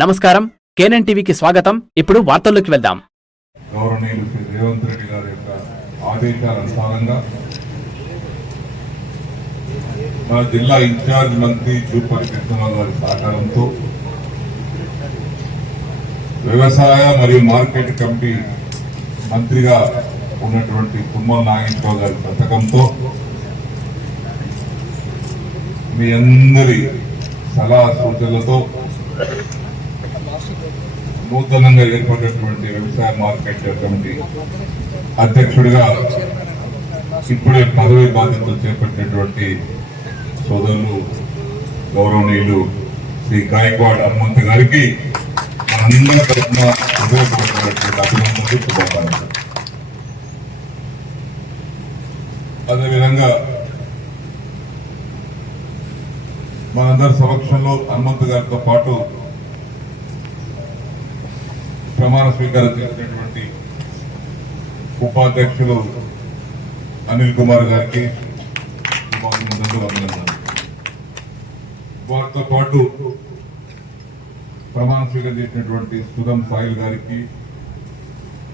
నమస్కారం. కేనన్ టీవీకి స్వాగతం. ఇప్పుడు వార్తల్లోకి వెళ్దాం. గౌరవనీయులు శ్రీ రేవంత్ రెడ్డి గారి యొక్క ఆదేశాల అనుసారంగా మన జిల్లా ఇన్ఛార్జ్ మంత్రి జూపల్లి కృష్ణరావు గారి సహకారంతో వ్యవసాయ మరియు మార్కెట్ కమిటీ మంత్రిగా ఉన్నటువంటి తుమ్మల నాగేశ్వరరావు గారి పథకంతో మీ అందరి సలహా సూచనలతో నూతనంగా ఏర్పడినటువంటి వ్యవసాయ మార్కెట్ కమిటీ అధ్యక్షుడిగా ఇప్పుడే పదవి బాధ్యతలు చేపట్టినటువంటి సోదరులు గౌరవనీయులు శ్రీ గాయక్వాడ్ హనుమంత గారికి మనందరి తరఫున హృదయపూర్వకమైనటువంటి అభినందనలు శుభాకాంక్షలు. అదేవిధంగా మనందరి సమక్షంలో హనుమంత్ గారితో పాటు ప్రమాణ స్వీకారం చేసినటువంటి ఉపాధ్యక్షులు అనిల్ కుమార్ గారికి వారితో పాటు ప్రమాణ స్వీకారం చేసినటువంటి సుధం సాయిల్ గారికి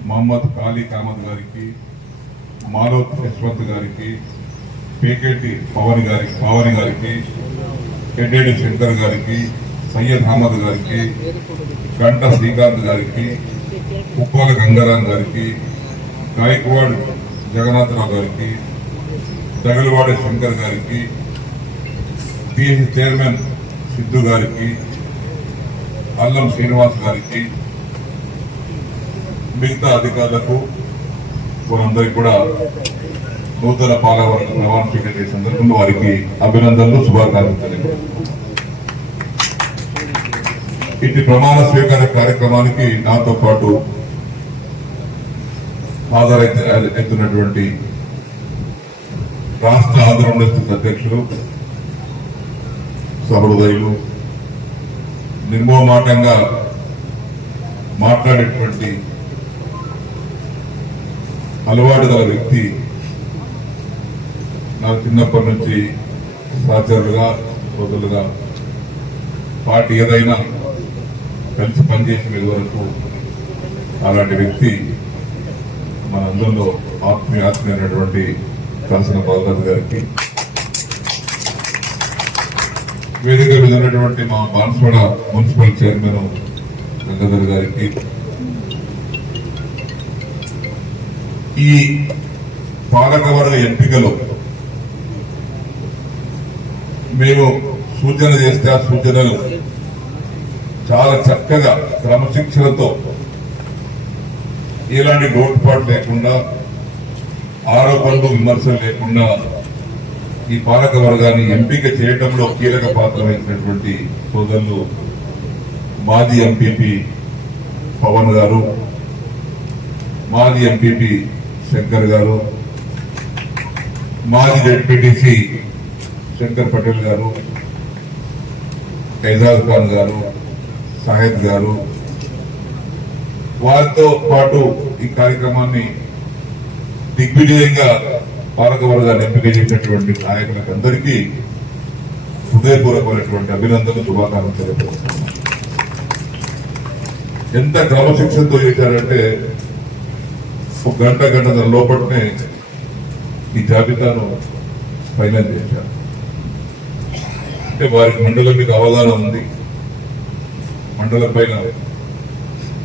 మహమ్మద్ ఖాళీ కామద్ గారికి మాలోత్ యశ్వంత్ గారికి పేకేటి పవన్ గారికి పవన్ గారికి ఎడ్డేడి శంకర్ గారికి సయ్యద్ అహ్మద్ గారికి గంట శ్రీకాంత్ గారికి కుప్పాల గంగారాం గారికి గాయకవాడ్ జగన్నాథరావు గారికి తగిలివాడ శంకర్ గారికి పిఎస్సి చైర్మన్ సిద్ధు గారికి అల్లం శ్రీనివాస్ గారికి మిగతా అధికారులకు మనందరికీ కూడా నూతన పాలవరణ ప్రమాణ స్వీకరించే సందర్భంలో వారికి అభినందనలు శుభాకాంక్షలు తెలియజేస్తున్నాను. ఇటు ప్రమాణ స్వీకార కార్యక్రమానికి నాతో పాటు హాజరైతున్నటువంటి రాష్ట్ర ఆంధ్రప్రదేశ్ అధ్యక్షులు సహృదయులు నిర్మోమాటంగా మాట్లాడేటువంటి అలవాటు గల వ్యక్తి నాకు చిన్నప్పటి నుంచి సహచరులుగా రోజులుగా పార్టీ ఏదైనా కలిసి పనిచేసిన వరకు అలాంటి వ్యక్తి మన అందరిలో ఆత్మీయ ఆత్మీయమైనటువంటి కలిసిన బాలరాజు గారికి వేదిక వెళ్ళినటువంటి మా బాన్స్వాడ మున్సిపల్ చైర్మన్ గంగాధర్ గారికి ఈ పాలకవర్గ ఎంపికలో మేము సూచన చేస్తే ఆ సూచనలు చాలా చక్కగా క్రమశిక్షణతో ఎలాంటి లోటుపాటు లేకుండా ఆరోపణలు విమర్శలు లేకుండా ఈ పాలక వర్గాన్ని ఎంపిక చేయడంలో కీలక పాత్ర వహించినటువంటి సోదరులు మాజీ ఎంపీపీ పవన్ గారు మాజీ ఎంపీపీ శంకర్ గారు మాజీ జడ్పీటీసీ శంకర్ పటేల్ గారు ఎజాజ్ ఖాన్ గారు సాహిద్ గారు. వారితో పాటు ఈ కార్యక్రమాన్ని దిగ్విజయంగా పాలకవర్గాన్ని ఎంపిక చేసినటువంటి నాయకులకు అందరికీ హృదయపూర్వకమైనటువంటి అభినందనలు శుభాకాంక్షలు తెలియజేస్తున్నాను. ఎంత క్రమశిక్షణతో చేశారంటే ఒక గంట గంట లోపలనే ఈ జాబితాను ఫైనల్ చేశారు. అంటే వారికి మండలం మీద అవగాహన ఉంది. మండలం పైన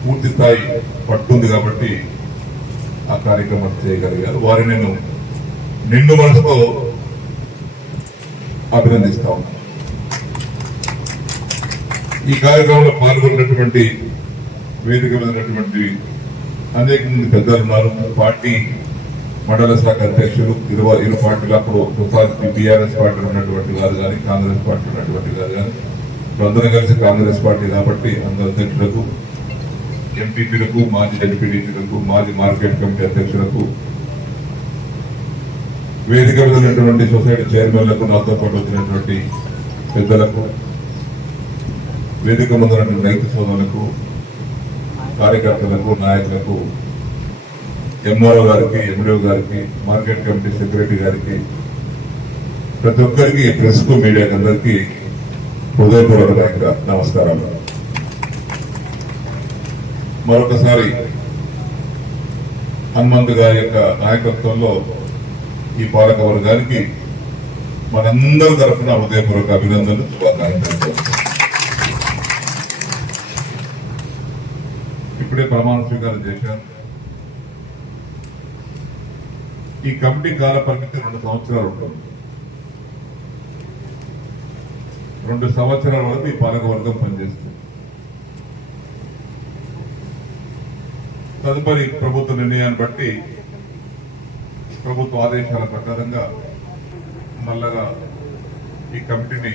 పూర్తి స్థాయి పట్టుంది కాబట్టి ఆ కార్యక్రమం చేయగలిగారు. వారిని నేను నిండు మనసుతో అభినందిస్తా ఉన్నాను ఈ కార్యక్రమంలో పాల్గొన్నటువంటి వేదిక మీదటువంటి అనేక మంది పెద్దలు ఉన్నారు. పార్టీ మండల శాఖ అధ్యక్షులు ఇరు ఇరు పార్టీలు అప్పుడు తుఫాన్ బీఆర్ఎస్ పార్టీలు ఉన్నటువంటి వారు కానీ కాంగ్రెస్ పార్టీ ఉన్నటువంటి వారు కానీ అందరం కలిసి కాంగ్రెస్ పార్టీ కాబట్టి అందరి అధ్యక్షులకు ఎంపీపీలకు మాజీ ఎంపీడీసీలకు మాజీ మార్కెట్ కమిటీ అధ్యక్షులకు వేదిక మీద ఉన్నటువంటి సొసైటీ చైర్మన్లకు నాతో పాటు వచ్చినటువంటి పెద్దలకు వేదిక ముందు ఉన్నటువంటి రైతు సోదరులకు కార్యకర్తలకు నాయకులకు ఎంఆర్ఓ గారికి ఎండిఓ గారికి మార్కెట్ కమిటీ సెక్రటరీ గారికి ప్రతి ఒక్కరికి ప్రెస్కు మీడియాకి అందరికీ హృదయపూర్వక నమస్కారాలు మరొకసారి హనుమంత్ గారి యొక్క నాయకత్వంలో ఈ పాలక వర్గానికి మనందరి తరఫున హృదయపూర్వక అభినందనలు శుభాకాంక్షలు. ఇప్పుడే ప్రమాణ స్వీకారం చేశారు. ఈ కమిటీ కాల పరిమితి రెండు సంవత్సరాలు ఉంటుంది. రెండు సంవత్సరాల వరకు ఈ పాలకవర్గం పనిచేస్తుంది. తదుపరి ప్రభుత్వ నిర్ణయాన్ని బట్టి ప్రభుత్వ ఆదేశాల ప్రకారంగా మళ్ళగా ఈ కమిటీని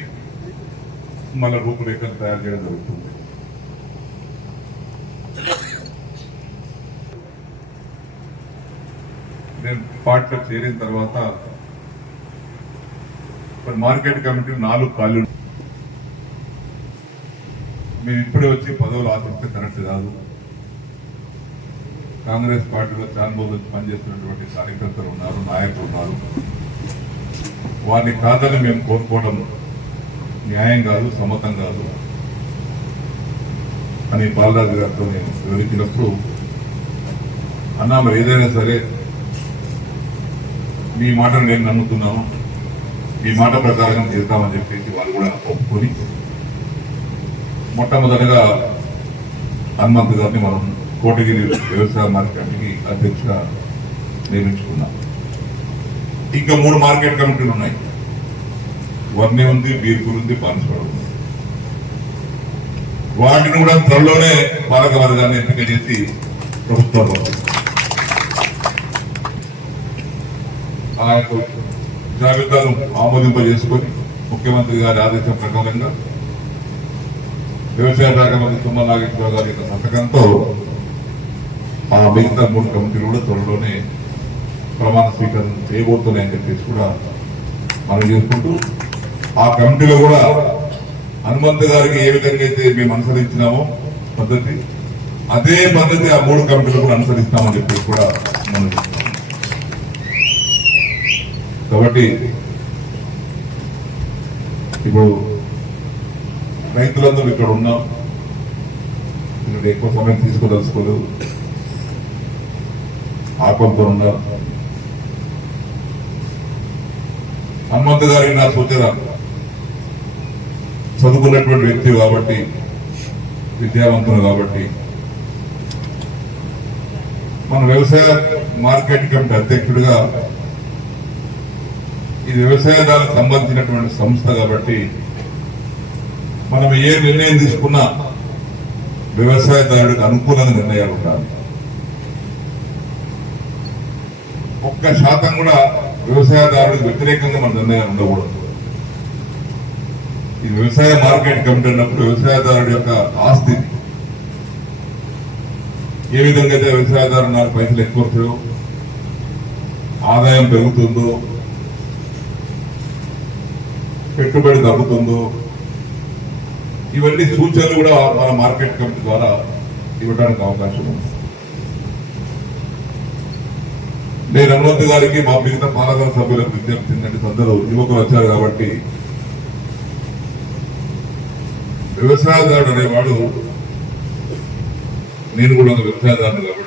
మళ్ళా రూపురేఖలు తయారు చేయడం జరుగుతుంది. నేను పార్టీలో చేరిన తర్వాత మార్కెట్ కమిటీ నాలుగు ఖాళీ మేము ఇప్పుడే వచ్చి పదవులు ఆశిస్తే కరెక్ట్ కాదు. కాంగ్రెస్ పార్టీలో చాలా రోజులు పనిచేస్తున్నటువంటి కార్యకర్తలు ఉన్నారు నాయకులు ఉన్నారు. వారిని కాదని మేము కోరుకోవడం న్యాయం కాదు సమ్మతం కాదు అని బాలరాజు గారితో నేను వివరించినప్పుడు అన్నా మరి ఏదైనా సరే మీ మాటను నేను నమ్ముతున్నాను. మీ మాట ప్రకారం చేస్తామని చెప్పేసి వాళ్ళు కూడా ఒప్పుకొని మొట్టమొదటిగా హనుమంత్ గారిని మనం కోటగిరి వ్యవసాయ మార్కెట్కి అధ్యక్షుగా నియమించుకున్నాం. ఇంకా మూడు మార్కెట్ కమిటీలు ఉన్నాయి. వర్ణి ఉంది బీర్పూర్ ఉంది బాన్స్వాడ ఉంది. వాటిని కూడా త్వరలోనే పాలక వర్గాన్ని ఎంపిక చేసి ప్రభుత్వం పంపిస్తాం. ఆ యొక్క జాబితాను ఆమోదింపజేసుకొని ముఖ్యమంత్రి గారి ఆదేశం ప్రకారంగా వ్యవసాయ శాఖ మంత్రి తుమ్మల నాగేశ్వరరావు గారి యొక్క సంతకంతో ఆ మిగతా మూడు కమిటీలు కూడా త్వరలోనే ప్రమాణ స్వీకారం చేయబోతున్నాయని చెప్పేసి కూడా మనం చేసుకుంటూ ఆ కమిటీలో కూడా హనుమంత్ గారికి ఏ విధంగా అయితే మేము అనుసరించినామో పద్ధతి అదే పద్ధతి ఆ మూడు కమిటీలు కూడా అనుసరిస్తామని చెప్పేసి కూడా మనం కాబట్టి ఇప్పుడు రైతులందరూ ఇక్కడ ఉన్నాం. ఇక్కడ ఎక్కువ సమయం తీసుకోదలుచుకోలేదు. ఆపంతో ఉన్నారు. హనుమంత గారి నా సూచన చదువుకున్నటువంటి వ్యక్తి కాబట్టి విద్యావంతులు కాబట్టి మన వ్యవసాయ మార్కెట్ కమిటీ అధ్యక్షుడిగా ఇది వ్యవసాయదారులకు సంబంధించినటువంటి సంస్థ కాబట్టి మనం ఏ నిర్ణయం తీసుకున్నా వ్యవసాయదారుడికి అనుకూలంగా నిర్ణయాలు ఉండాలి. ఒక్క శాతం కూడా వ్యవసాయదారుడికి వ్యతిరేకంగా మన నిర్ణయాలు ఉండకూడదు. ఈ వ్యవసాయ మార్కెట్ కమిటీ అన్నప్పుడు వ్యవసాయదారుడి యొక్క ఆస్తి ఏ విధంగా అయితే వ్యవసాయదారు నాకు పైసలు ఎక్కువ వస్తాయో ఆదాయం పెరుగుతుందో పెట్టుబడి తగ్గుతుందో ఇవన్నీ సూచనలు కూడా మన మార్కెట్ కమిటీ ద్వారా ఇవ్వడానికి అవకాశం ఉంది. నేను హనుమంత్ గారికి మా మిగతా పాలకల సభ్యులకు విజ్ఞప్తి ఏంటంటే అందరూ యువకులు వచ్చారు కాబట్టి వ్యవసాయదారుడు అనేవాడు నేను కూడా ఒక వ్యవసాయదారుడు కాబట్టి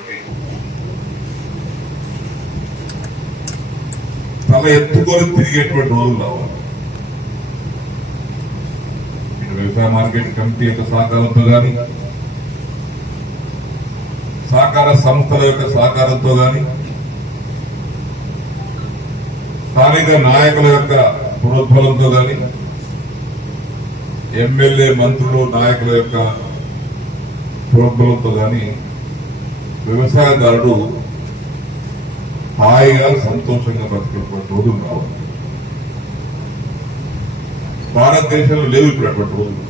తల ఎత్తుకొని తిరిగేటువంటి రోజులు రావాలి ఇటు వ్యవసాయ మార్కెట్ కమిటీ యొక్క సహకారంతో కానీ సహకార సంస్థల యొక్క సహకారంతో కానీ స్థానిక నాయకుల యొక్క ప్రోద్బలంతో కానీ ఎమ్మెల్యే మంత్రులు నాయకుల యొక్క ప్రోద్బలంతో కానీ వ్యవసాయదారుడు హాయిగా సంతోషంగా బతికేటువంటి రోజులు రావాలి. భారతదేశంలో లేవు ఇప్పుడు అటువంటి రోజులు.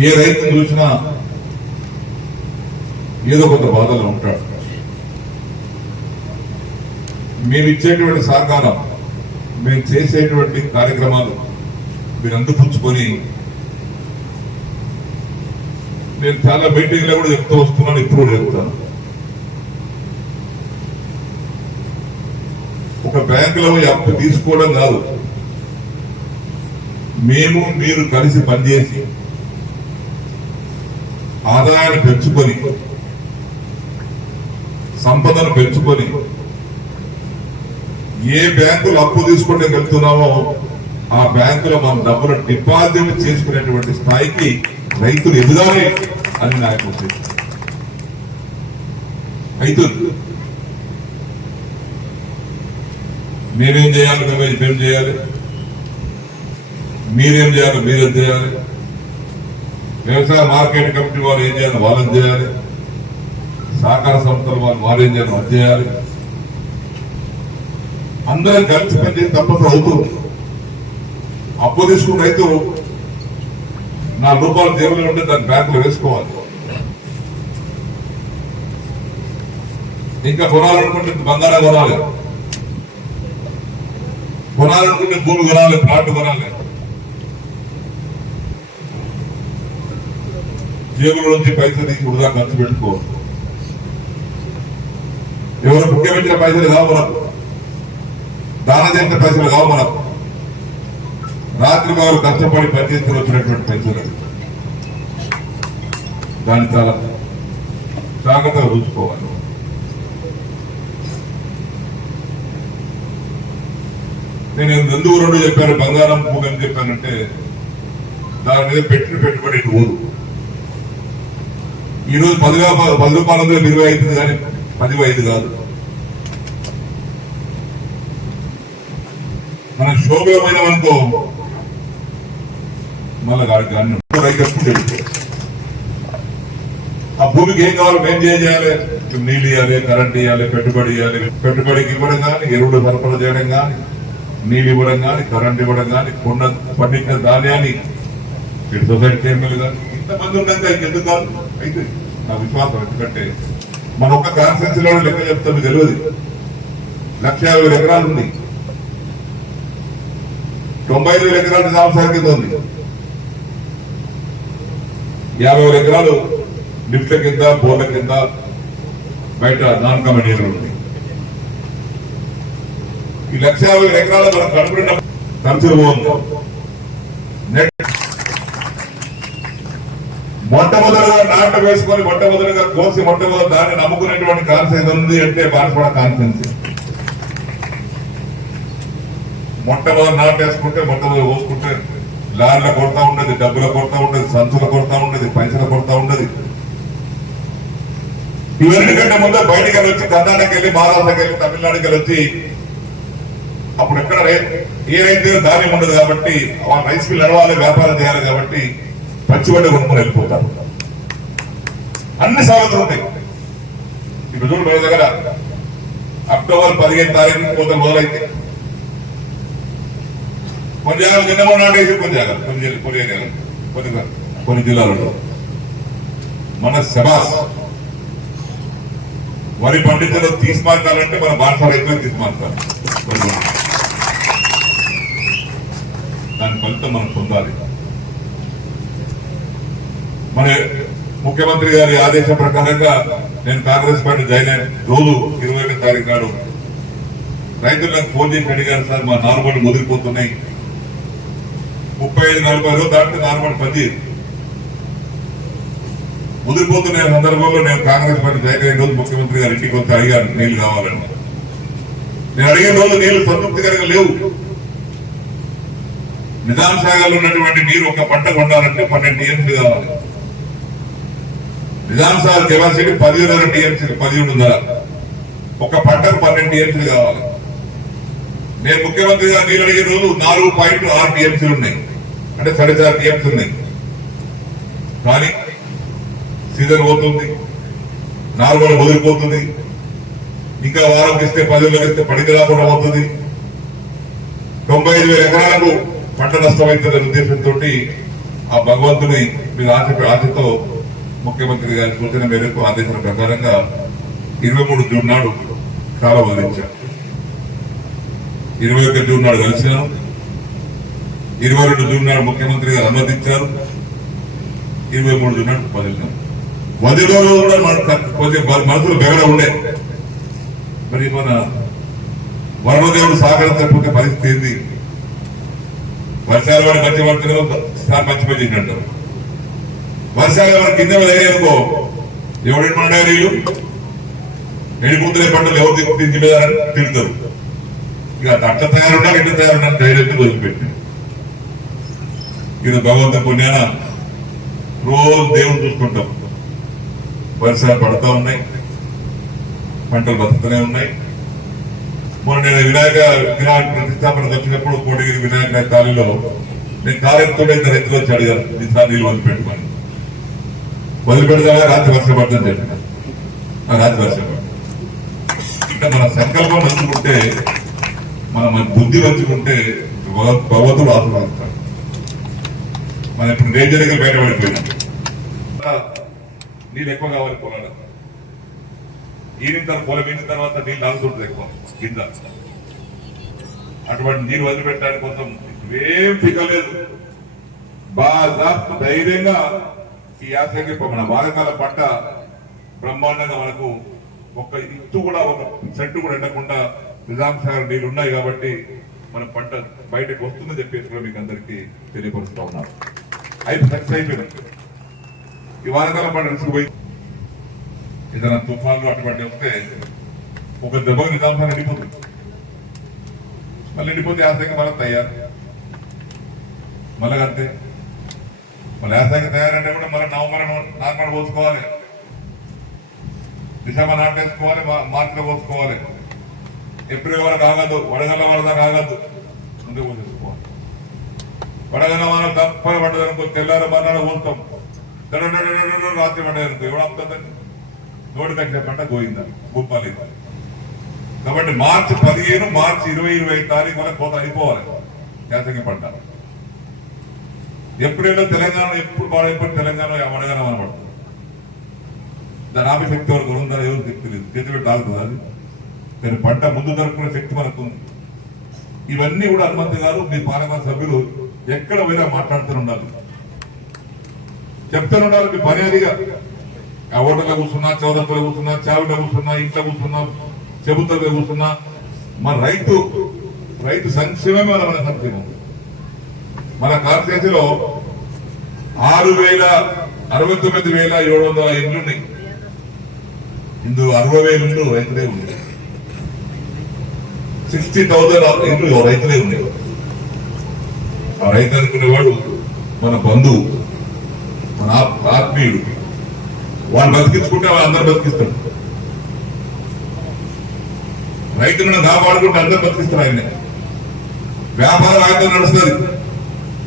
ఏ రైతు చూసినా ఏదో కొంత బాధలో ఉంటాడు. మేము ఇచ్చేటువంటి సహకారం మేము చేసేటువంటి కార్యక్రమాలు మీరు అందిపుచ్చుకొని నేను చాలా మీటింగ్లో కూడా చెప్తూ వస్తున్నాను ఇప్పుడు కూడా చెప్తాను. ఒక బ్యాంకులో అప్పు తీసుకోవడం కాదు. మేము మీరు కలిసి పనిచేసి ఆదాయాన్ని పెంచుకొని సంపదను పెంచుకొని ఏ బ్యాంకులు అప్పు తీసుకుంటే వెళ్తున్నామో ఆ బ్యాంకులో మన డబ్బులు డిపాజిట్ చేసుకునేటువంటి స్థాయికి రైతులు ఎదుగాలి అని నా యొక్క ఉద్దేశం. రైతులు మేమేం చేయాలి మేమేం మేం చేయాలి? మీరేం చేయాలి మీరేం చేయాలి? వ్యవసాయ మార్కెట్ కమిటీ వారు ఏం చేయాలి? వాళ్ళని చేయాలి. సహకార సంస్థలు వాళ్ళు వారు ఏం చేయాలి? అది చేయాలి. అందరం కలిసి పనిచేసి తప్పదు అవుతుంది. అప్పు తీసుకున్న రైతు నా రూపాయలు జేబులో ఉంటే దాన్ని బ్యాంకులో వేసుకోవాలి. ఇంకా కొనాలనుకుంటే బంగారం కొనాలి. కొనాలనుకుంటే భూమి కొనాలి ప్లాట్ కొనాలి. జేబుల నుంచి పైసలు తీసి వృధా ఖర్చు పెట్టుకోవచ్చు ఎవరు ముఖ్యమంత్రి పైసలు కావు మనకు. దాన చేసిన పైసలు కావు మనకు. రాత్రి వారు కష్టపడి పనిచేసుకుని వచ్చినటువంటి పైసలు దాన్ని చాలా జాగ్రత్తగా చూసుకోవాలి. నేను ఎందుకు రెండు చెప్పాను బంగారం భూమి అని చెప్పానంటే దాని మీద పెట్టిన పెట్టుబడి ఊరు. ఈరోజు రోజు పదిగా పది రూపాయల ఇరవై ఐదు కానీ పది ఐదు కాదు. మన శోభమైన అనుకో మళ్ళా ఆ భూమికి ఏం కావాలి మేము చేయాలి. నీళ్ళు ఇవ్వాలి కరెంట్ ఇవ్వాలి పెట్టుబడి ఇవ్వాలి పెట్టుబడికి ఇవ్వడం కానీ ఎరువులు సరఫరా చేయడం కానీ నీళ్ళు ఇవ్వడం కానీ కరెంట్ ఇవ్వడం కానీ కొండ పండించిన ధాన్యాన్ని ఇటు సొసైటీ చైర్మన్ కానీ ఇంతమంది ఉన్నాక ఇంకెందుకు కాదు? అయితే నా విశ్వాసం ఎందుకంటే మన ఒక్క కాన్స్టెన్సీలో లెక్క చెప్తాను మీకు తెలియదు. లక్ష యాభై ఎకరాలు ఉంది. తొంభై ఐదు వేల ఎకరాలు నిజాం సార్ కింద ఉంది. యాభై వేల ఎకరాలు లిఫ్ట్ల కింద బోర్ల కింద బయట నాన్ కమిటీలు ఉంది. ఈ లక్ష యాభై ఎకరాలు మనం కనుగొన్న ఖర్చులు పోతుంది నెట్ మొట్టమొదటిగా నాట వేసుకొని మొట్టమొదటిగా కోసి మొట్టమొదటి దాన్ని నమ్ముకునేటువంటి కాన్సెన్స్ ఉంది అంటే బాన్స్వాడ కాన్సెన్స్. మొట్టమొదటి నాట వేసుకుంటే మొట్టమొదటి పోసుకుంటే లార్ల కొడతా ఉండదు డబ్బుల కొడతా ఉండదు సంచుల కొడతా ఉండదు పైసలు కొడతా ఉండదు. ఇవన్నికంటే ముందు బయటికి వచ్చి కర్ణాటకకి వెళ్ళి మహారాష్ట్రకి వెళ్ళి తమిళనాడుకి వెళ్ళి వచ్చి అప్పుడు ఎక్కడ ఏ రైతు ధాన్యం ఉండదు కాబట్టి రైస్ మిల్ నడవాలి వ్యాపారం చేయాలి కాబట్టి పచ్చిబడ్డ కొనుక్కొని వెళ్ళిపోతారు. అన్ని సాగుతులు ఉంటాయి. ఇప్పుడు చూడు మన దగ్గర అక్టోబర్ పదిహేను తారీఖు కోతలు మొదలైతే కొన్ని జాగాలు నిన్న మొన్న నాటేసి కొన్ని జాగాలు కొన్ని కొన్ని కొన్ని కొన్ని జిల్లాలలో మన శబాస్ వరి పండించడం తీసుమార్చాలంటే మన బాన్సా రైతులు తీసుమార్చాలి. దాని ఫలితం మనం పొందాలి. మన ముఖ్యమంత్రి గారి ఆదేశం ప్రకారంగా నేను కాంగ్రెస్ పార్టీ జాయిన్ అయిన రోజు ఇరవై ఒకటి తారీఖు నాడు రైతులకు ఫోన్ చేసి అడిగారు సార్ మా నార్మల్ ముదిరిపోతున్నాయి. ముప్పై ఐదు నలభై రోజులు దాటితే నార్మల్ పది. ముదిరిపోతున్న సందర్భంలో నేను కాంగ్రెస్ పార్టీ జాయిన్ అయిన రోజు ముఖ్యమంత్రి గారి ఇంటికి వచ్చి అడిగాను నీళ్ళు కావాలని నేను అడిగిన రోజు నీళ్ళు సంతృప్తికరంగా లేవు. నిజాం సాగర్లో ఉన్నటువంటి నీరు ఒక పంట కొండాలంటే పన్నెండు టీఎంసీ కావాలి. విధానసభ కెపాసిటీ పదిహేను టీఎంసీలు పదిహేడున్నర ఒక పంటకు పన్నెండు టీఎంసీలు కావాలి. నేను ముఖ్యమంత్రిగా నీళ్ళు అడిగే రోజు నాలుగు పాయింట్ ఆరు టీఎంసీలు ఉన్నాయి. అంటే సాడే చారు టీఎంసీ ఉన్నాయి. కానీ సీజన్ పోతుంది నార్మల్ వదిలిపోతుంది ఇంకా వారం ఇస్తే పదివేలు ఇస్తే పడికి రాకుండా అవుతుంది తొంభై ఐదు వేల ఎకరాలకు పంట నష్టమవుతుందనే ఉద్దేశంతో ఆ భగవంతుని మీరు ఆశ ఆశతో ముఖ్యమంత్రి గారి సూచన మేరకు ఆదేశాల ప్రకారంగా ఇరవై మూడు జూన్ నాడు కాల వదిలించాను ఇరవై ఒక జూన్ నాడు కలిసినాను ఇరవై రెండు జూన్ నాడు ముఖ్యమంత్రి గారు అనుమతించారు. ఇరవై మూడు జూన్ నాడు వదిలినాం వదిలో కూడా మన కొంచెం మనసులు బెగడ ఉండే. మరి మన వరుణదేవుడు సహకరించకపోతే పరిస్థితి ఏంది? వర్షాలు పడి మంచి పడుతున్నావు మంచి పని చేసినట్టు. వర్షాలు ఎవరు కింద అనుకో. ఎవడేంటి మన డైరీలు ఎండిపోతున్న పంటలు ఎవరు తింటున్నారని తిడతారు. ఇక అట్ట తయారున్నా ఇట్లా తయారున్నా డైరెక్ట్ వదిలిపెట్టి ఇది భగవంత పుణ్యాన రోజు దేవుడు చూసుకుంటాం. వర్షాలు పడతా ఉన్నాయి. పంటలు బతుకుతూనే ఉన్నాయి. మొన్న నేను వినాయక వినాయక ప్రతిష్టాపనకు వచ్చినప్పుడు కోటగిరి వినాయక తాలిలో నేను కారెత్తుడే రైతులు వచ్చి అడిగారు ఈసారి నీళ్ళు వదిలిపెట్టుకోండి. వదిలిపెడదా రాత్రి వర్షం పడుతుంది. ఆ రాత్రి వర్షం పడుతుంది. అంటే మన సంకల్పం మంచుకుంటే మన మన బుద్ధి మంచుకుంటే భగవంతుడు ఆశీర్వాదిస్తాడు మనం ఇప్పుడు బయట బయటపడిపోయినాం. నీళ్ళు ఎక్కువ కావాలి పొలాలు ఈనిన తర్వాత పొలం ఈనిన తర్వాత నీళ్ళు ఆగుతుంటుంది ఎక్కువ కింద అటువంటి నీరు వదిలిపెట్టడానికి కోసం ఏం పికలేదు బాగా ధైర్యంగా ఈ యాత్రకి మన వారకాల పంట బ్రహ్మాండంగా మనకు ఒక్క ఇత్తు కూడా ఒక చెట్టు కూడా ఎండకుండా నిజాం సాగర్ నీళ్ళు ఉన్నాయి కాబట్టి మన పంట బయటకు వస్తుందని చెప్పేసి కూడా మీకు అందరికీ తెలియపరుస్తూ ఉన్నారు అయితే సక్సెస్ అయిపోయింది. ఈ వారకాల పంట తీసుకుపోయి ఏదైనా తుఫాన్లు అటువంటి వస్తే ఒక దెబ్బ నిజాం సాగర్ ఎండిపోతుంది మళ్ళీ ఎండిపోతే ఆశంగా మళ్ళీ తయారు. మళ్ళీ అంతే. మళ్ళీ యాసంగి తయారంటే కూడా మళ్ళీ నవంబర్ నార్మల్ పోసుకోవాలి. డిసెంబర్ నాటేసుకోవాలి మార్చిలో పోసుకోవాలి. ఏప్రిల్ వరకు ఆగదు వడగల్ల వరద ఆగదు ముందు పోసుకోవాలి వడగల్ల వర తప్పని పడ్డదనుకో తెల్లారు మర్నాడు పోస్తాం. రాత్రి పడ్డదనుకో ఎవడు ఆపుతుందండి నోటి దగ్గర పంట గోయిందా గుప్పాలి కాబట్టి మార్చి పదిహేను మార్చి ఇరవై ఇరవై ఐదు తారీఖు వరకు కోత అయిపోవాలి యాసంగి పంట ఎప్పుడైనా తెలంగాణ ఎప్పుడు పాడైపోయిన తెలంగాణ వడగన అనబడుతుంది దాని ఆపే శక్తి వరకు ఉందా? ఎవరు శక్తి లేదు. చేతి పెట్టి ఆగుతుంది అది. కానీ పంట ముందు జరుపుకునే శక్తి మనకు ఉంది ఇవన్నీ కూడా హనుమంత్ గారు మీ పాలక సభ్యులు ఎక్కడ పోయినా మాట్లాడుతూ ఉండాలి. చెప్తూనే ఉండాలి మీ పని అదిగా. హోటల్లో కూర్చున్నా చౌరస్తలో కూర్చున్నా చావిలో కూర్చున్నా ఇంట్లో కూర్చున్నా చెబుతలో కూర్చున్నా. మన రైతు రైతు సంక్షేమమే మన సంక్షేమం. మన కాన్స్టిట్యూన్సీలో ఆరు వేల అరవై తొమ్మిది వేల ఏడు వందల ఇండ్లు ఉన్నాయి. ఇందులో అరవై వేల ఇండ్లు రైతులే ఉన్నాయి సిక్స్టీ థౌసండ్ ఇండ్లు రైతులే ఉన్నాయి ఆ రైతు అనుకునేవాడు మన బంధువు మన ఆత్మీయుడు. వాళ్ళు బతికించుకుంటే వాళ్ళందరూ బతికిస్తాడు రైతులను కాపాడుకుంటే అందరు బతికిస్తారు ఆయన వ్యాపారం ఆయన నడుస్తుంది.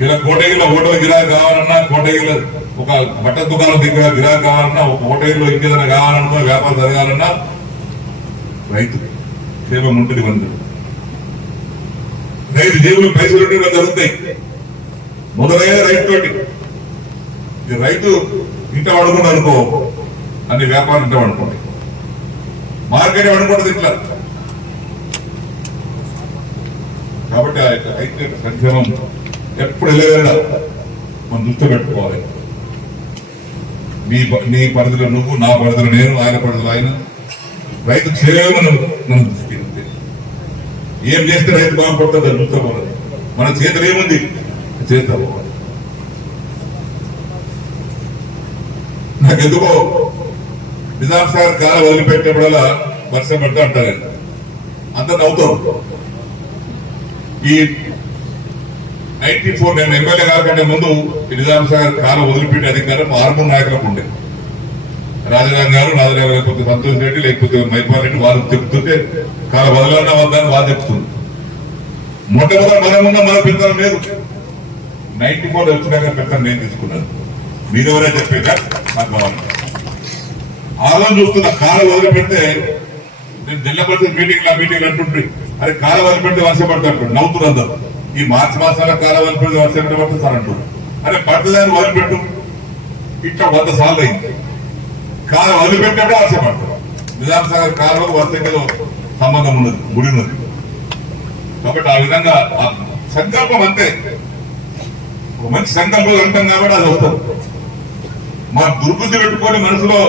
ఇలా కోటగిరిలో ఓటో గిరాకు కావాలన్నా కోటగిరిలో ఒక బట్ట దుకాణం దగ్గర గిరాకు కావాలన్నా ఒక కోటగిరిలో ఇంకేదైనా కావాలన్నా వ్యాపారం జరగాలన్నా రైతు క్షేమం ఉంటుంది మంది రైతు జేబులు పైసలు ఉంటే జరుగుతాయి. మొదలైన రైతు తోటి రైతు ఇంట పడుకుని అనుకో అన్ని వ్యాపారం ఇంట పడుకోండి మార్కెట్ పడుకుంటుంది ఇట్లా. కాబట్టి ఆ యొక్క రైతు యొక్క సంక్షేమం ఎప్పుడు వెళ్ళేదా మనం దృష్టి పెట్టుకోవాలి. నీ ప- నీ పరిధిలో నువ్వు నా పరిధిలో నేను ఆయన పరిధిలో ఆయన. రైతు క్షేమను మనం దృష్టి ఏం చేస్తే రైతు బాగుపడుతుంది అది దృష్టి పోవాలి. మన చేతులు ఏముంది? చేస్తా పోవాలి. నాకెందుకో? నిజాం సార్ కాలం వదిలిపెట్టేప్పుడల్లా వర్షం పడితే అంటారు. అంత అంత నవ్వుతాం ఈ నైన్టీ ఫోర్ నేను ఎమ్మెల్యే కాకంటే ముందు ఈ నిజాం సాగర్ కాలం వదిలిపెట్టే అధికారం ఆరుగురు నాయకులకు ఉండే రాజారాం గారు రాజారాం లేకపోతే సంతోష్ రెడ్డి లేకపోతే మైపాల్ రెడ్డి వాళ్ళు చెప్తుంటే కాలం వదలన్నా వద్దని వాళ్ళు చెప్తుంది మొట్టమొదటి మనం ఉన్న మన పెద్దలు లేదు. నైన్టీ ఫోర్ వచ్చినాక పెద్దలు నేను తీసుకున్నాను. మీరెవరే చెప్పాక నాకు కావాలి ఆలో చూస్తున్న కాలం వదిలిపెడితే నేను జిల్లాపరిషత్ మీటింగ్ మీటింగ్ అంటుంటే అరే కాలం వదిలిపెడితే వర్షం పడతాడు నవ్వుతున్నారు అందరూ. ఈ మార్చి మాసాల కాలం వదిలిపెడితే వర్షం పడితే సార్ అంటారు అరే పడుతుందని వదిలిపెట్టు ఇట్లా వంద సార్లు అయింది. కాలం వదిలిపెట్టినప్పుడు వర్షం పడుతుంది. నిజాం సాగర్ కాలం వర్షంలో సంబంధం ఉన్నది గుడి ఉన్నది. కాబట్టి ఆ విధంగా ఆ సంకల్పం అంతే. ఒక మంచి సంకల్పం అంటాం కాబట్టి అది వస్తుంది మా దుర్బుద్ధి పెట్టుకొని మనసులో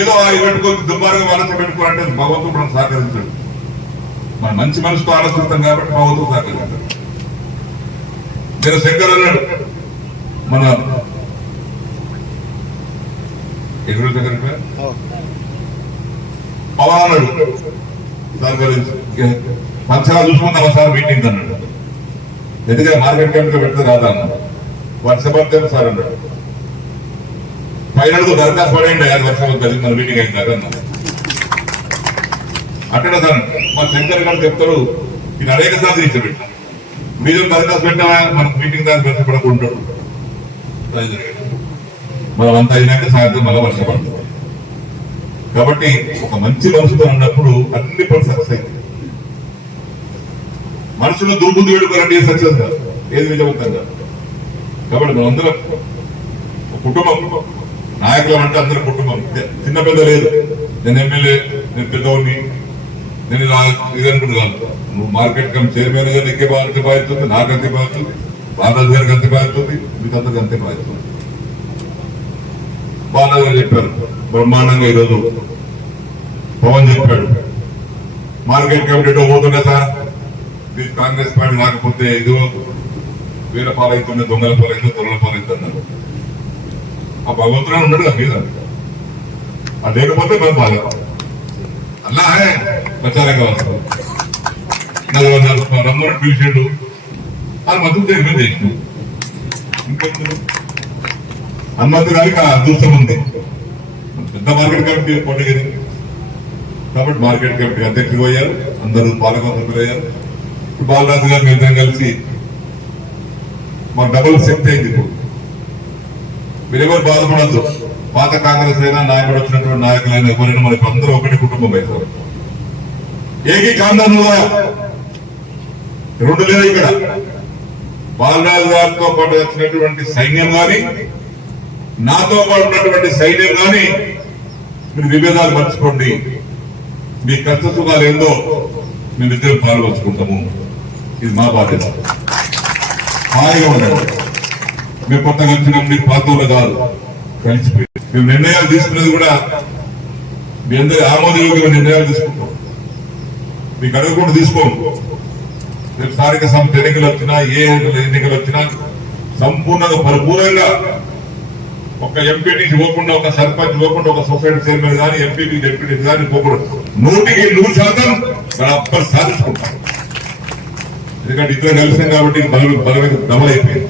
ఏదో అది పెట్టుకొని దుర్మార్గం ఆలోచన పెట్టుకోవాలంటే భగవంతుడు మనం సహకరించాడు. మన మంచి మనసుతో ఆలోచిస్తాం కాబట్టి భగవంతుడు సహకరించాడు. నేను శంకర్ అన్నాడు. మన రోజుల దగ్గర పవన్ అన్నాడు. సార్ పంచాలు సార్ మీటింగ్ అన్నాడు. ఎందుకంటే మార్కెట్ కమిటీ పెడితే రాదా అన్నాడు. సార్ అన్నాడు. పైన దరఖాస్తు పడేయండి అది వర్షం కలిసి మన మీటింగ్ అయింది కదా అన్నాడు. అక్కడ దాన్ని మా శంకర్ గారు చెప్తారు ఇది అనేక సార్లు తీర్చబెట్టాం మీరు దరఖాస్తు పెట్టామా మనకు మీటింగ్ దాన్ని వర్షపడకుంటాడు మనం అంత అయినాక సాయంత్రం మళ్ళీ వర్షపడుతుంది కాబట్టి ఒక మంచి మనసుతో ఉన్నప్పుడు అన్ని పనులు సక్సెస్ అయింది మనుషులు దుర్బుద్ధి వేడుకోరండి సక్సెస్ కాదు ఏది నిజమవుతుంది కాబట్టి మనందరం ఒక కుటుంబం. నాయకులు అంటే అందరి కుటుంబం. చిన్న పెద్ద లేదు. నేను ఎమ్మెల్యే నేను పెద్దవాడిని. నేను ఇలా ఇది అనుకుంటు నువ్వు మార్కెట్ కమ్ చైర్మన్గా నీకే బాధ్యత బాధ్యతుంది నాకు అంతే బాధ్యతుంది బాలాజీ గారికి అంతే బాధ్యతుంది మీకు అందరికి అంతే బాధ్యత బాలాజీ గారు చెప్పారు బ్రహ్మాండంగా ఈరోజు పవన్ చెప్పాడు. మార్కెట్ కమిటీలో పోతుండే సార్? ఇది కాంగ్రెస్ పార్టీ రాకపోతే ఇది వీర పాలైతుండే దొంగల పాలవుతుంది దొంగల పాలవుతున్నారు ఆ భగవంతుడు ఉన్నాడు కదా మీద లేకపోతే మనం బాగా అల్లా ప్రచారంగా వస్తాం. రమ్మని పిలిచాడు. అది మద్దతు దగ్గర చేసిన హనుమంతు గారికి అదృష్టం ఉంది. పెద్ద మార్కెట్ కమిటీ పోటీ కాబట్టి మార్కెట్ కమిటీ అధ్యక్షులు అయ్యారు అందరూ పాలకమంత్రులు అయ్యారు ఇప్పుడు బాలరాజు గారు మీద కలిసి మా డబుల్ శక్తి అయింది ఇప్పుడు. మీరెవరు బాధపడద్దు. పాత కాంగ్రెస్ అయినా నాయకుడు వచ్చినటువంటి నాయకులైనా ఎవరైనా మనకి అందరూ ఒకటి కుటుంబం అవుతారు ఏకీ రెండు లేదు ఇక్కడ. బాలరాజు గారితో పాటు వచ్చినటువంటి సైన్యం కానీ నాతో పాటు ఉన్నటువంటి సైన్యం కానీ మీరు విభేదాలు మర్చుకోండి మీ కష్ట సుఖాలు ఏందో మేమిద్దరం పాల్పంచుకుంటాము ఇది మా బాధ్యత. హాయిగా ఉండండి. మేము కొత్త కలిసినాం మీరు పాతోళ్ళు కాదు కలిసిపోయి మేము నిర్ణయాలు తీసుకున్నది కూడా మీ అందరి ఆమోదయోగ్యమైన నిర్ణయాలు తీసుకుంటాం. మీకు అడగకుండా తీసుకోము. రేపు స్థానిక సంస్థ ఎన్నికలు వచ్చినా ఏ ఎన్నికలు వచ్చినా సంపూర్ణంగా పరిపూర్ణంగా ఒక ఎంపీటీసీ పోకుండా ఒక సర్పంచ్ పోకుండా ఒక సొసైటీ చైర్మన్ కానీ ఎంపీపీ ఎంపీటీసీ కానీ పోకుండా నూటికి నూరు శాతం బరాబర్ సాధించుకుంటాం. ఎందుకంటే ఇద్దరు కలిసాం కాబట్టి బలం బలమైన డబల్ అయిపోయింది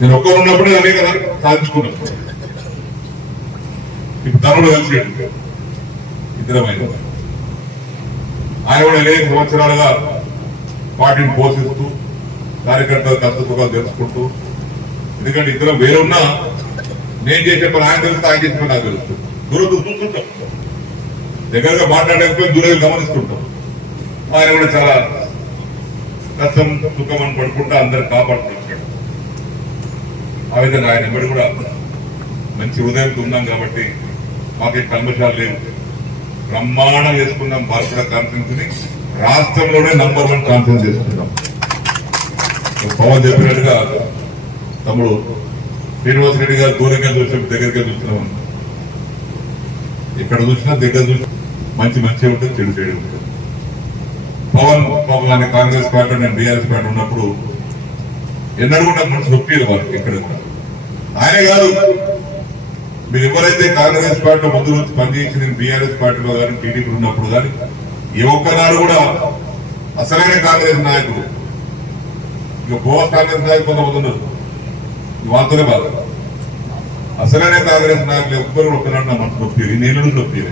నేను ఒక్క ఉన్నప్పుడే అనేక సాధించుకున్నాను. ఇప్పుడు తమ్ముడు కలిసి ఇద్దరమైన. ఆయన కూడా అనేక సంవత్సరాలుగా పార్టీని పోషిస్తూ కార్యకర్తల కష్టసుఖాలు తెలుసుకుంటూ ఎందుకంటే ఇద్దరం వేరున్నా నేను చేసే పని ఆయన తెలుసు ఆయన చేసే పని నాకు తెలుసు. దూరం చూస్తుంటాం. దగ్గరగా మాట్లాడకపోయి దూరం గమనిస్తుంటాం. ఆయన కూడా చాలా కష్టం సుఖం అని పడుకుంటా అందరు కాపాడుకుంటాడు. ఆ విధంగా ఆయన ఎవరు కూడా మంచి హృదయంతో ఉన్నాం కాబట్టి మాకే కల్మషాలు లేవు. బ్రహ్మాండం చేసుకున్నాం బార్పడ కాన్ఫరెన్స్ని రాష్ట్రంలోనే నంబర్ వన్ కాన్ఫరెన్స్ చేసుకున్నాం. పవన్ చెప్పినట్టుగా తమ్ముడు శ్రీనివాస్ రెడ్డి గారు దూరంగా చూసాం దగ్గరగా చూస్తున్నాం. ఇక్కడ చూసినా దగ్గర చూసినా మంచి మంచి ఉంటుంది చెడు చెడు ఉంటుంది. పవన్ పవన్ అనే కాంగ్రెస్ పార్టీ నేను బీఆర్ఎస్ పార్టీ ఉన్నప్పుడు ఎన్నడూ కూడా మనసు నొప్పిరు వాళ్ళు ఎక్కడ కూడా ఆయనే కాదు మీరు ఎవరైతే కాంగ్రెస్ పార్టీలో ముందు నుంచి పనిచేసి నేను బీఆర్ఎస్ పార్టీలో కానీ టీడీపీ ఉన్నప్పుడు కానీ ఏ ఒక్కనాడు కూడా అసలైన కాంగ్రెస్ నాయకుడు ఇక బోస్ కాంగ్రెస్ నాయకులు కొంతమంది ఉన్నారు. వాళ్ళతోనే బాధ. అసలైన కాంగ్రెస్ నాయకులు ఎవ్వరు ఒక్కనాడు నా మనసు నొప్పి నేను నొప్పి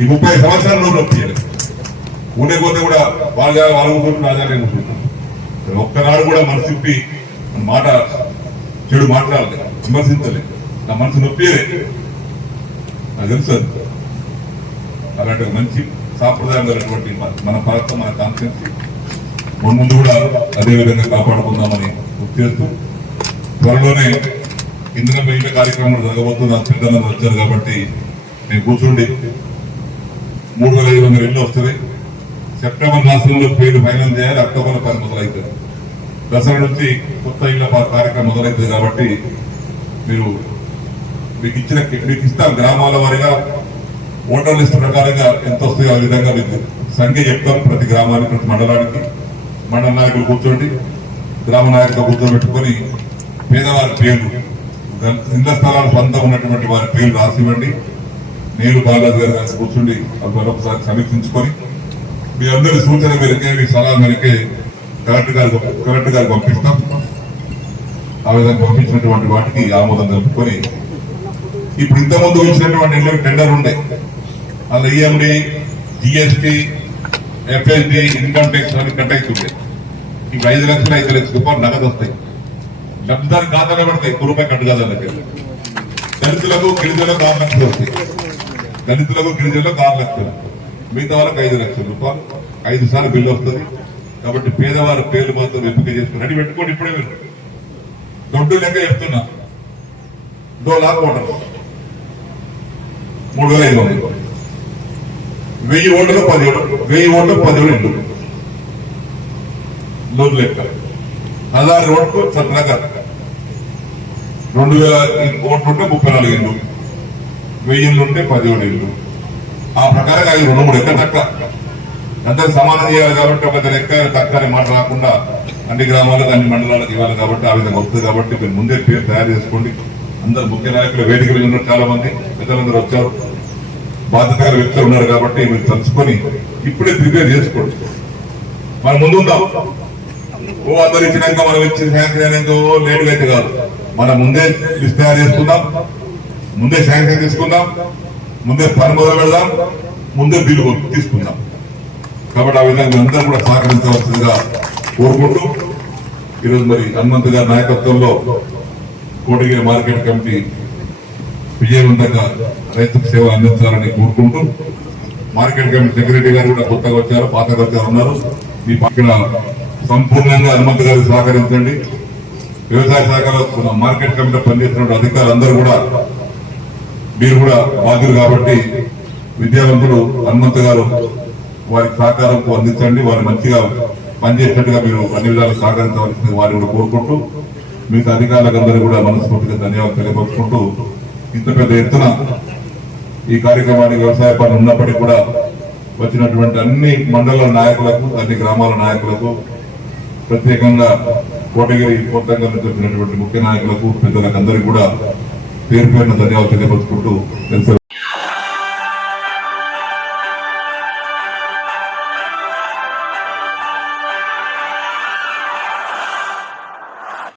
ఈ ముప్పై సంవత్సరాలు నొప్పి ఉండే పోతే కూడా వాళ్ళ వాళ్ళు కూర్చుంటే రాజా నేను ఒక్కనాడు కూడా మనసు ఇప్పి మాట చెడు మాట్లాడలేదు విమర్శించలేదు. నా మనసు నొప్పి నాకు తెలుసు అది. అలాంటి మంచి సాంప్రదాయం కలిగినటువంటి మన- మన మన కాన్ఫరెన్స్ మన ముందు కూడా అదే విధంగా కాపాడుకుందామని గుర్తు చేస్తూ త్వరలోనే ఇంధన మిగిలిన కార్యక్రమాలు జరగబోతుంది ఆ వచ్చారు కాబట్టి మేము కూర్చుండి. మూడు వేల ఐదు వందల ఇళ్ళు వస్తుంది సెప్టెంబర్ మాసంలో పేరు ఫైనల్ చేయాలి అక్టోబర్ పని మొదలవుతుంది దసరా నుంచి కొత్త ఇళ్ళ కార్యక్రమం మొదలవుతుంది కాబట్టి మీరు మీకు ఇచ్చిన మీకు ఇస్తాం గ్రామాల వారిగా ఓటర్ లిస్ట్ ప్రకారంగా ఎంత వస్తాయో ఆ విధంగా మీకు సంఖ్య చెప్తాం ప్రతి గ్రామానికి ప్రతి మండలానికి. మండల నాయకులు కూర్చోండి. గ్రామ నాయకులు కూర్చోబెట్టుకొని పేదవారి పేర్లు ఇళ్ళ స్థలాలు సొంతం ఉన్నటువంటి వారి పేర్లు రాసివ్వండి. నేను బాలరాజు గారు కలిసి కూర్చుండి. మరొకసారి సమీక్షించుకొని మీ అందరి సూచన మేరకే మీ సలహా మేరకే కలెక్టర్ గారు కలెక్టర్ గారు పంపిస్తాం. ఆ విధంగా పంపించినటువంటి వాటికి ఆమోదం తెలుపుకొని ఇప్పుడు ఇంతకుముందు వచ్చినటువంటి ఇళ్ళకి టెండర్ ఉండే. అలా EMD GST FSD income tax అని కట్ అవుతుండే ఇప్పుడు ఐదు లక్షలు ఐదు లక్షల రూపాయలు నగదు వస్తాయి. లబ్ధాలు ఖాతాలో పడతాయి ఒక్క రూపాయి కట్టు కాదు అన్నట్టు. దళితులకు గిరిజనులకు ఆరు లక్షలు వస్తాయి. దళితులకు గిరిజనులకు ఆరు లక్షలు. మిగతా వాళ్ళకి ఐదు లక్షల రూపాయలు. ఐదు సార్లు బిల్లు వస్తుంది. కాబట్టి పేదవారి పేర్లు మాత్రం ఎంపిక చేసుకుని రెడీ పెట్టుకోండి ఇప్పుడే మీరు. దొడ్డు లెక్క చెప్తున్నా. డో లాక్ ఓటర్. మూడు వేల ఐదు వందలు. వెయ్యి ఓట్లు పది వెయ్యి ఓట్లు పది ఓట్లు ఇల్లు. లోన్ లెక్క. హజార్ ఓట్లు సత్నగర్. రెండు వేల ఓట్లు ఉంటే ముప్పై నాలుగు ఇల్లు. వెయ్యి ఇల్లు ఉంటే పదిహేడు ఇల్లు. ఆ ప్రకారంగా అవి రెండు మూడు ఎక్కడ తక్కువ. అందరికి సమానం చేయాలి కాబట్టి ఒక లెక్క తక్కువ అని మాట రాకుండా అన్ని గ్రామాలకు అన్ని మండలాలకు ఇవ్వాలి కాబట్టి ఆ విధంగా వస్తుంది కాబట్టి మీరు ముందే పేరు తయారు చేసుకోండి. అందరు ముఖ్య నాయకులు వేదిక మీద ఉన్నారు చాలా మంది పెద్దలందరూ వచ్చారు. బాధ్యతగా వ్యక్తులు ఉన్నారు కాబట్టి మీరు తలుచుకొని ఇప్పుడే ప్రిపేర్ చేసుకోండి. మనం ముందుందాం. ఓ అందరు ఇచ్చినాక మనం ఇచ్చిన శాంక్షన్ అనేది లేటుగా అయితే కాదు. మనం ముందే లిస్ట్ తయారు చేసుకుందాం. ముందే శాంక్షన్ తీసుకుందాం. ముందే పని మొదలు పెడదాం. ముందే బిల్లు తీసుకుందాం. కాబట్టి ఆ విధంగా అందరూ కూడా సహకరించవలసిందిగా కోరుకుంటూ ఈరోజు మరి హనుమంత్ గారి నాయకత్వంలో కోటగిరి మార్కెట్ కమిటీ విజయవంతంగా రైతుకు సేవ అందించాలని కోరుకుంటూ మార్కెట్ కమిటీ సెక్రటరీ గారు కూడా కొత్తగా వచ్చారు పాతగా వచ్చారు ఉన్నారు. మీ పక్కన సంపూర్ణంగా హనుమంత్ గారికి సహకరించండి వ్యవసాయ శాఖలో మార్కెట్ కమిటీ పనిచేస్తున్న అధికారులందరూ కూడా మీరు కూడా బాధ్యులు కాబట్టి విద్యావంతుడు హనుమంత్ గారు వారికి సహకారం అందించండి. వారు మంచిగా పనిచేసినట్టుగా మీరు అన్ని విధాలు సహకరించవలసింది వారిని కూడా కోరుకుంటూ మిగతా అధికారులకందరూ కూడా మనస్ఫూర్తిగా ధన్యవాదాలు తెలియపరుచుకుంటూ ఇంత పెద్ద ఎత్తున ఈ కార్యక్రమానికి వ్యవసాయ పనులు ఉన్నప్పటికీ కూడా వచ్చినటువంటి అన్ని మండల నాయకులకు అన్ని గ్రామాల నాయకులకు ప్రత్యేకంగా కోటగిరి కొత్తగా నుంచి వచ్చినటువంటి ముఖ్య నాయకులకు పెద్దలకు అందరికీ కూడా పేరు పేరున ధన్యవాదాలు తెలియపరుచుకుంటూ తెలుసు.